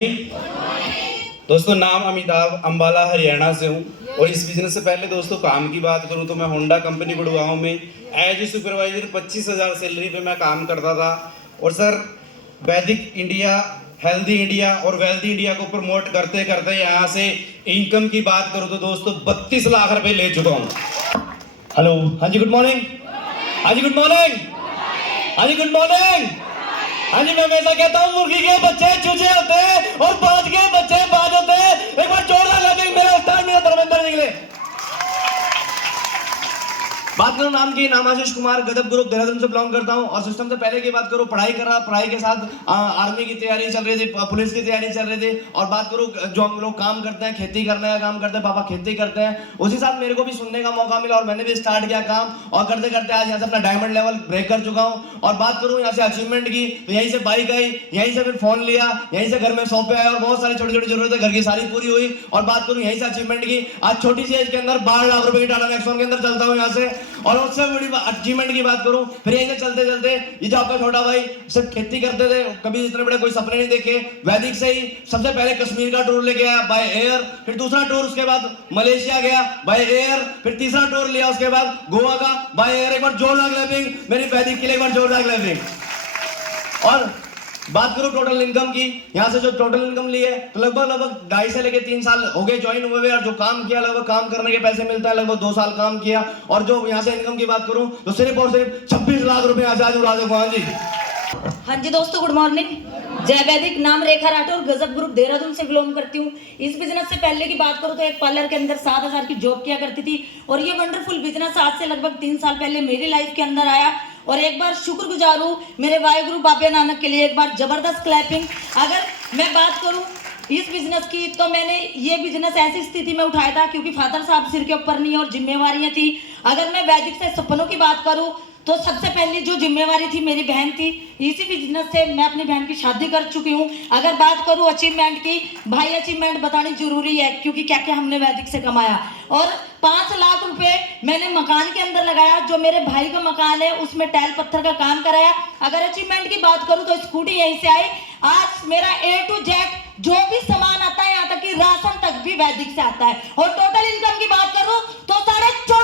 दोस्तों, नाम अमिताभ, अंबाला हरियाणा से हूँ। और इस बिजनेस से पहले दोस्तों काम की बात करूँ तो मैं होंडा कंपनी गुड़गांव में एज ए सुपरवाइजर 25,000 सैलरी पे मैं काम करता था। और सर, वैदिक इंडिया, हेल्दी इंडिया और वेल्दी इंडिया को प्रमोट करते करते यहाँ से इनकम की बात करूँ तो दोस्तों 32 लाख रुपए ले चुका हूँ। हेलो, हाँ जी, गुड मॉर्निंग। हाँ जी, गुड मॉर्निंग। हाँ जी, गुड मॉर्निंग। हाँ जी, मैं हमेशा कहता हूँ मुर्गी के बच्चे चूजे होते हैं और बाज के बच्चे बाज होते हैं। एक बार जोरदार लगे मेरे उस्ताद मेरा धर्मेंद्र निकले। बात करूं नाम की, नाम आशीष कुमार, गजब ग्रुप देहरादून से बिलोंग करता हूं। और सिस्टम से पहले की बात करूं, पढ़ाई कर रहा, पढ़ाई के साथ आर्मी की तैयारी चल रही थी, पुलिस की तैयारी चल रही थी। और बात करूं जो हम लोग काम करते हैं, खेती करने का काम करते हैं, पापा खेती करते हैं, उसी साथ मेरे को भी सुनने का मौका मिला और मैंने भी स्टार्ट किया काम। और करते करते आज यहाँ से अपना डायमंड लेवल ब्रेक कर चुका हूँ। और बात करूँ यहाँ से अचीवमेंट की, तो यहीं से बाइक आई, यहीं से फिर फोन लिया, यहीं से घर में सौंपे आए और बहुत सारी छोटी छोटी जरूरतें घर की सारी पूरी हुई। और बात करूँ यहीं से अचीवमेंट की, आज छोटी सी एज के अंदर 12 लाख रुपए की टाटा नेक्सॉन के अंदर चलता हूँ यहाँ से। और उससे बड़ी अचीवमेंट की बात करूं, फिर यहीं से चलते चलते ये जो आपका छोटा भाई सिर्फ खेती करते थे, कभी इतने बड़े कोई सपने नहीं देखे, वैदिक से ही सबसे पहले कश्मीर का टूर लेके आया बाय एयर, फिर दूसरा टूर उसके बाद मलेशिया गया बाय एयर, फिर तीसरा टूर लिया उसके बाद गोवा का बाय एयर। एक बार जोरदार क्लैपिंग मेरी वैदिक के लिए, एक बार जोरदार क्लैपिंग। और बात करूं टोटल इनकम की, यहाँ से जो टोटल इनकम ली है तो लगभग 2.5 से लेके 3 साल हो गए ज्वाइन हुए हुए। और जो काम किया लगभग काम करने के पैसे मिलता है, लगभग 2 साल काम किया। और जो यहाँ से इनकम की बात करूं तो सिर्फ और सिर्फ 26 लाख रुपए यहाँ से आज उड़ा देखो। हाँ जी, हाँ जी दोस्तों, गुड मॉर्निंग। जय वैदिक, नाम रेखा राठौर, गजब ग्रुप देहरादून से बिलोंग करती हूँ। इस बिजनेस से पहले की बात करूँ तो एक पार्लर के अंदर 7,000 की जॉब किया करती थी। और ये वंडरफुल बिजनेस आज से लगभग 3 साल पहले मेरी लाइफ के अंदर आया। और एक बार शुक्रगुजार हूँ मेरे वाहिगुरु बाबे नानक के लिए, एक बार जबरदस्त क्लैपिंग। अगर मैं बात करूँ इस बिजनेस की तो मैंने ये बिजनेस ऐसी स्थिति में उठाया था क्योंकि फादर साहब सिर के ऊपर नहीं और जिम्मेवारियां थी। अगर मैं वैदिक से सपनों की बात करूं तो सबसे पहली जो जिम्मेवारी थी मेरी बहन थी। इसी बिजनेस से मैं अपनी बहन की शादी कर चुकी हूं। अगर बात करूं अचीवमेंट की, भाई अचीवमेंट बतानी जरूरी है क्योंकि क्या क्या हमने वैदिक से कमाया। और 5 लाख रुपए मैंने मकान के अंदर लगाया, जो मेरे भाई का मकान है उसमें टाइल पत्थर का काम कराया। अगर अचीवमेंट की बात करूं तो स्कूटी यहीं से आई। आज मेरा A to Z जो भी सामान आता है, यहाँ तक कि राशन तक भी वैदिक से आता है। और टोटल इनकम की बात करूं तो 14.5